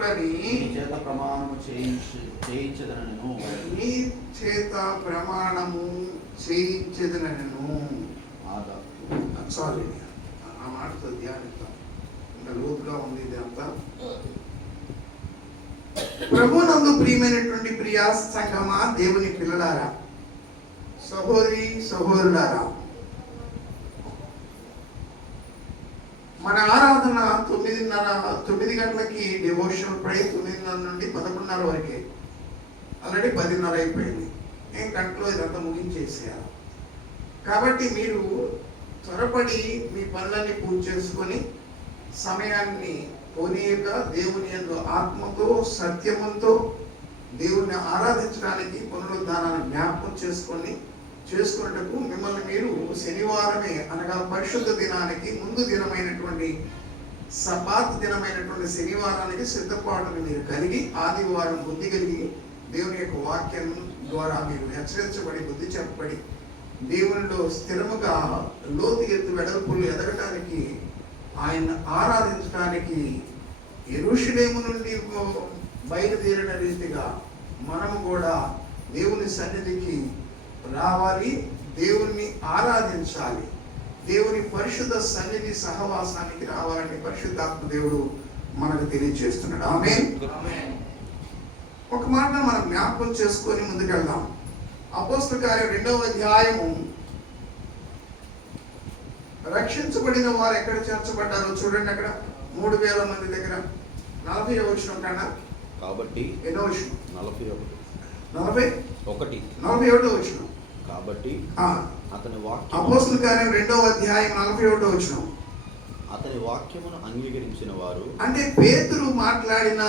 దేవుడని చేత ప్రమాణము చేయించదనను. నీ చేత ప్రమాణము చేయించదనను. సారీ, ఆ మాటతో ధ్యానిద్దాం, ఇంకా లోతుగా ఉంది ఇది అంతా. ప్రభునందు ప్రియమైనటువంటి ప్రియా సంగమా, దేవుని పిల్లలారా, సహోదరి సహోదరులారా, మన ఆరాధన 9 గంటలకి డివోషనల్ ప్రే, 9:30 నుండి 11:30 వరకే. ఆల్రెడీ 10:30 అయిపోయింది. నేను గంటలో ఇదంతా ముగించేసేయాలి. కాబట్టి మీరు త్వరపడి మీ పనులన్నీ పూర్తి చేసుకొని సమయాన్ని పోనీయక దేవుని యందు ఆత్మతో సత్యముతో దేవుణ్ణి ఆరాధించడానికి పునరుద్ధానాన్ని జ్ఞాపకం చేసుకున్నటకు మిమ్మల్ని మీరు శనివారమే అనగా పరిశుద్ధ దినానికి ముందు దినమైనటువంటి సబాత్ దినమైనటువంటి శనివారానికి సిద్ధపాటుని మీరు కలిగి ఆదివారం బుద్ధి కలిగి దేవుని యొక్క వాక్యం ద్వారా మీరు హెచ్చరించబడి బుద్ధి చెప్పబడి దేవునిలో స్థిరముగా లోతు ఎత్తు వెడల్పులు ఎదగటానికి ఆయన ఆరాధించడానికి యెరూషలేము నుండి బయలుదేరిన రీతిగా మనము కూడా దేవుని సన్నిధికి రావాలి, దేవుణ్ణి ఆరాధించాలి, దేవుని పరిశుద్ధ సన్నిధి సహవాసానికి రావాలని పరిశుద్ధాత్మ దేవుడు మనకు తెలియజేస్తున్నాడు. ఆమేన్. ఒక మాట మనం జ్ఞాపకం చేసుకొని ముందుకెళ్దాం. అపోస్తలుల కార్యం 2వ అధ్యాయము. రక్షించబడిన వారు ఎక్కడ చేర్చబడ్డారో చూడండి. అక్కడ 3000 మంది దగ్గర 40వ వచనం కన్నా కాబట్టి ఎన్నో వచనం? 41వ వచనం. కాబట్టి అతని వాక్యం, అపోస్తలుల కార్యం 2వ అధ్యాయం 41వ వచనం. అతని వాక్యమును అంగీకరించిన వారు, అంటే పేతురు మాట్లాడిన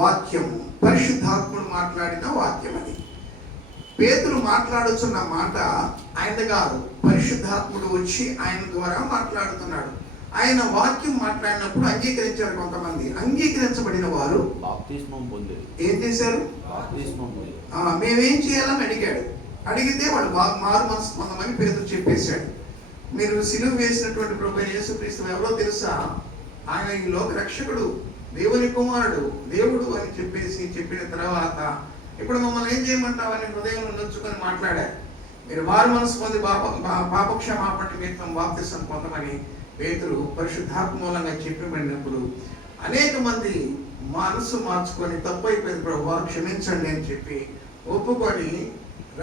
వాక్యము, పరిశుద్ధాత్ముడు మాట్లాడిన వాక్యం. అది పేతురు మాట్లాడుతున్న మాట ఆయన కాదు, పరిశుద్ధాత్ముడు వచ్చి ఆయన ద్వారా మాట్లాడుతున్నాడు. ఆయన వాక్యం మాట్లాడినప్పుడు అంగీకరించారు కొంతమంది. అంగీకరించబడిన వారు బాప్తిస్మం పొందారు. ఏం చేశారు? బాప్తిస్మం పొందారు. మేమేం చేయాలని అడిగాడు. అడిగితే వాడు మారు మనసు పొందమని పేతురు చెప్పేశాడు. మీరు సిలువ వేసినటువంటి ప్రభువైన యేసుక్రీస్తు ఎవరో తెలుసా? ఆయన ఈ లోక రక్షకుడు, దేవుని కుమారుడు, దేవుడు అని చెప్పిన తర్వాత ఇప్పుడు మమ్మల్ని ఏం చేయమంటావని హృదయంలో నుంచుకొని మాట్లాడారు. మీరు మారు మనసు పొంది పాపక్షమాపణ నిమిత్తం బాప్తిసం పొందమని పేతురు పరిశుద్ధాత్మ మూలంగా చెప్పబడినప్పుడు అనేక మంది మనసు మార్చుకొని తప్పు అయిపోయింది ప్రభువా క్షమించండి అని చెప్పి ఒప్పుకొని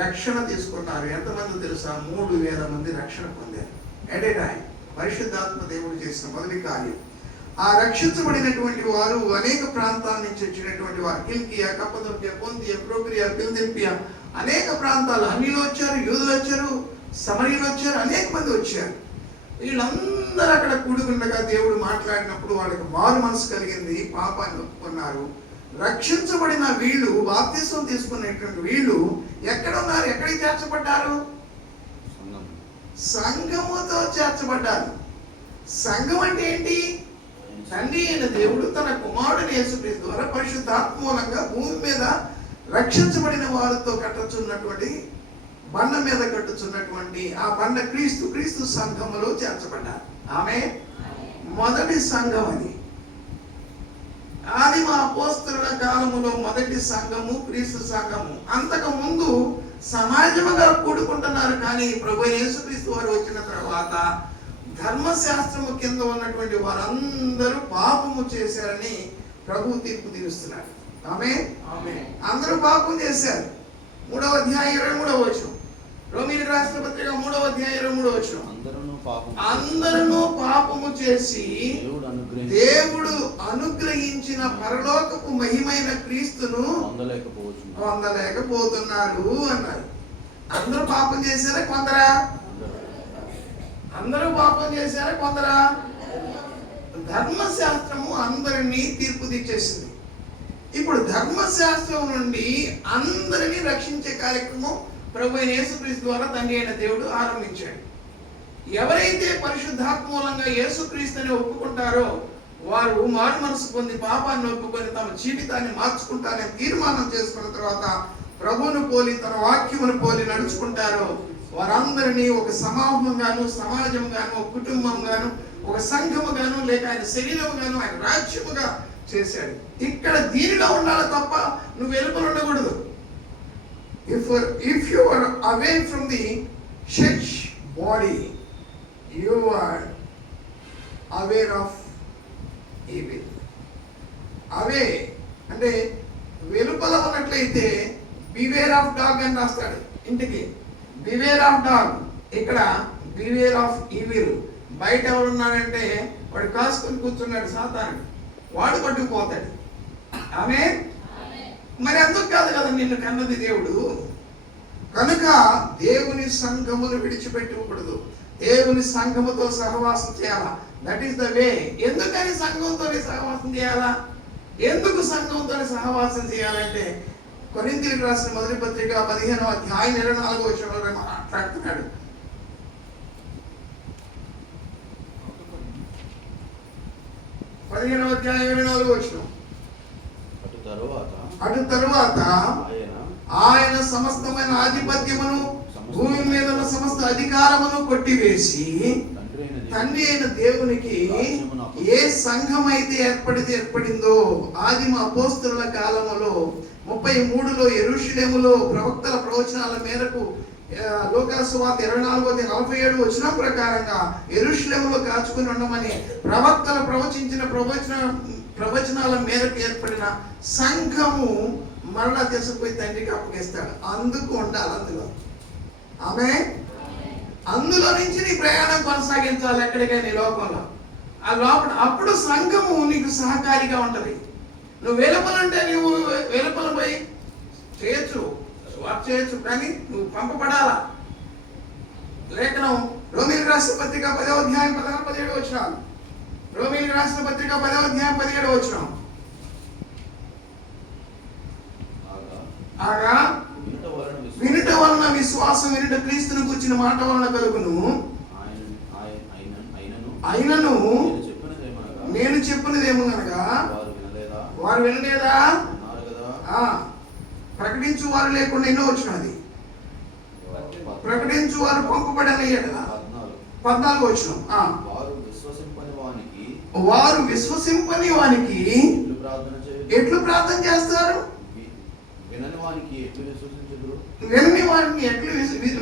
రక్షణ తీసుకున్నారు. ఎంతమంది తెలుసా? 3000 మంది రక్షణ పొందారు ఎట్ ఏ టైం. పరిశుద్ధాత్మ దేవుడు చేసిన మొదటి కార్యం. ఆ రక్షించబడినటువంటి వారు అనేక ప్రాంతాల నుంచి వచ్చినటువంటి వారు, కిల్కియా, కప్పదొకియా, పొంతియా, ప్రోక్రియా, ఫిలదెల్ఫియా, అనేక ప్రాంతాలు, అన్యులు వచ్చారు, యూదులు వచ్చారు, సమరయులు వచ్చారు, అనేక మంది వచ్చారు. వీళ్ళందరూ అక్కడ కూడుకుండగా దేవుడు మాట్లాడినప్పుడు వాళ్ళకి మారు మనసు కలిగింది, పాపాన్ని ఒప్పుకున్నారు. రక్షించబడిన వీళ్ళు, బాప్తిసం తీసుకునేటువంటి వీళ్ళు ఎక్కడ ఉన్నారు? ఎక్కడికి చేర్చబడ్డారు? సంఘముతో చేర్చబడ్డారు. సంఘం అంటే ఏంటి? తండ్రి అయిన దేవుడు తన కుమారుడిని యేసుక్రీస్తు ద్వారా పరిశుద్ధాత్మ మూలంగా భూమి మీద రక్షించబడిన వారితో కట్టుచున్నటువంటి బండ మీద కట్టుచున్నటువంటి ఆ బండ క్రీస్తు సంఘములో చేర్చబడ్డారు. ఆమె మొదటి సంఘం. అది ఆదిమ అపోస్తలుల కాలములో మొదటి సంఘము క్రీస్తు సంఘము. అంతకు ముందు సమాజముగా కూడుకుంటున్నారు. కానీ ప్రభువైన యేసుక్రీస్తు వారు వచ్చిన తర్వాత ధర్మశాస్త్రము కింద ఉన్నటువంటి వారందరూ పాపము చేశారని ప్రభు తీర్పు తీరుస్తున్నారు. అందరూ పాపం చేశారు. 3వ అధ్యాయం 23వ వచనం. రోమీయులకు రాసిన పత్రిక 3వ అధ్యాయం 23వ వచనం. అందరూ పాపము చేసి దేవుడు అనుగ్రహించిన పరలోకపు మహిమైన క్రీస్తును పొందలేకపోతున్నారు అన్నారు. అందరూ పాపం చేశారా? కొందరా? అందరూ పాపం చేశారా? కొందరా? ధర్మశాస్త్రము అందరినీ తీర్పు తీర్చేసింది. ఇప్పుడు ధర్మశాస్త్రం నుండి అందరినీ రక్షించే కార్యక్రమం ప్రభువైన యేసుక్రీస్తు ద్వారా తండ్రి అయిన దేవుడు ఆరంభించాడు. ఎవరైతే పరిశుద్ధాత్మ మూలంగా యేసుక్రీస్తుని ఒప్పుకుంటారో వారు మారు మనసు పొంది పాపాన్ని ఒప్పుకొని తమ జీవితాన్ని మార్చుకుంటారని తీర్మానం చేసుకున్న తర్వాత ప్రభువును పోలి తన వాక్యమును పోలి నడుచుకుంటారో వారందరినీ ఒక సమూహంగాను, సమాజంగాను, ఒక కుటుంబంగాను, ఒక సంఘముగాను, లేక ఆయన శరీరముగాను, ఆయన రాజ్యముగా చేశాడు. ఇక్కడ దీనిలో ఉండాలి తప్ప నువ్వు వెలుపల ఉండకూడదు. If you are away from the church body, you are aware of evil. Away అంటే వెలుపల ఉన్నట్లయితే బివేర్ ఆఫ్ డాగ్ అని రాస్తాడు ఇంటికి. బివేర్ ఆఫ్ డాగ్, ఇక్కడ బివేర్ ఆఫ్ ఈవిల్. బయట ఎవరున్నాడంటే వాడు కాసుకొని కూర్చున్నాడు సాతానుడు, వాడు పట్టుకుపోతాడు. ఆమె మరి అందుకు కాదు కదా నిన్ను కన్నది దేవుడు. కనుక దేవుని సంఘమును విడిచిపెట్టకూడదు, దేవుని సంఘముతో సహవాసం చేయాలా. That is the way. ఎందుకని సంఘంతో సహవాసం చేయాలా? ఎందుకు సంఘంతో సహవాసం చేయాలంటే కొరింథీయులకు రాసిన మొదటి పత్రిక 15వ అధ్యాయం 24వ వచనంలో మాట్లాడుతున్నాడు. అటు తరువాత ఆయన సమస్తమైన ఆధిపత్యమును భూమి మీద ఉన్న సమస్త అధికారమును కొట్టివేసి తండ్రి అయిన దేవునికి ఏ సంఘం అయితే ఏర్పడిందో ఆదిమ అపోస్తలుల కాలములో 33లో యెరూషలేములో ప్రవక్తల ప్రవచనాల మేరకు లూకాసు వార్త 24:47 వచనం ప్రకారంగా యెరూషలేములో కాచుకుని ఉండమని ప్రవక్తలు ప్రవచించిన ప్రవచనాల మేరకు ఏర్పడిన సంఘము మరలా తీసుకుపోయి తండ్రికి అప్పగిస్తాడు. అందుకు ఉండాలి అందులో. ఆమె అందులో నుంచి నీ ప్రయాణం కొనసాగించాలి ఎక్కడికైనా ఈ లోకంలో. ఆ లోపల అప్పుడు సంఘము నీకు సహకారిగా ఉంటది. నువ్వు వెలుపలంటే నువ్వు వెలుపల పోయి చేయొచ్చు, వాక్ చేయొచ్చు, కానీ నువ్వు పంపబడాలా. లేఖనం రోమీయులకు రాసిన పత్రిక 10వ అధ్యాయం 16-17 వచనాలు. రోమీయులకు రాసిన పత్రిక 10వ అధ్యాయం 17 వచనం. ఆగా వినుట వలన విశ్వాసం, వినుట క్రీస్తును కూర్చిన మాట వలన కలుగును. అయినను నేను చెప్పినదేమనగా వారు వినలేదా? ప్రకటించు వారు లేకుండా ఎన్నో వచ్చినది. ప్రకటించు వారు పంపబడని 14 వచనం. వారు విశ్వసింపని వానికి ఎట్లు ప్రార్థన చేస్తారు? వినని వారికి ఎట్లు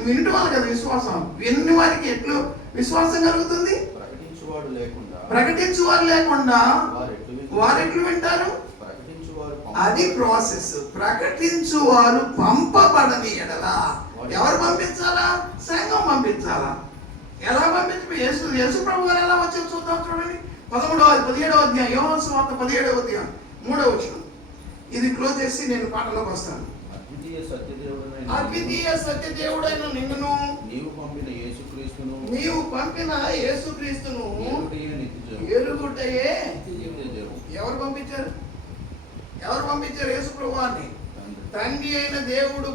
వినటం వల్ల కదా విశ్వాసం. వినని వారికి ఎట్లు విశ్వాసం కలుగుతుంది? ప్రకటించు వారు లేకుండా వారు ఎట్లు వింటారు? అది ప్రాసెస్. ప్రకటించు వారు పంపబడని ఎడల ఎవరు పంపించాలా? సంఘం పంపించాలా. ఎలా పంపించి యేసు ప్రభు గారు ఎలా వచ్చి చూద్దాం చూడండి. 17వ అధ్యాయం యోహాను సువార్త 17వ అధ్యాయం 3వ వచనం. ఇది క్లోజ్ చేసి నేను పాటలోకి వస్తాను. అద్వితీయ సత్యదేవుడైన నిన్నును నీవు పంపిన యేసుక్రీస్తును ఎరుగుటయే. ఎవరు పంపించారు? యేసు ప్రభువాన్ని తండ్రి అయిన దేవుడు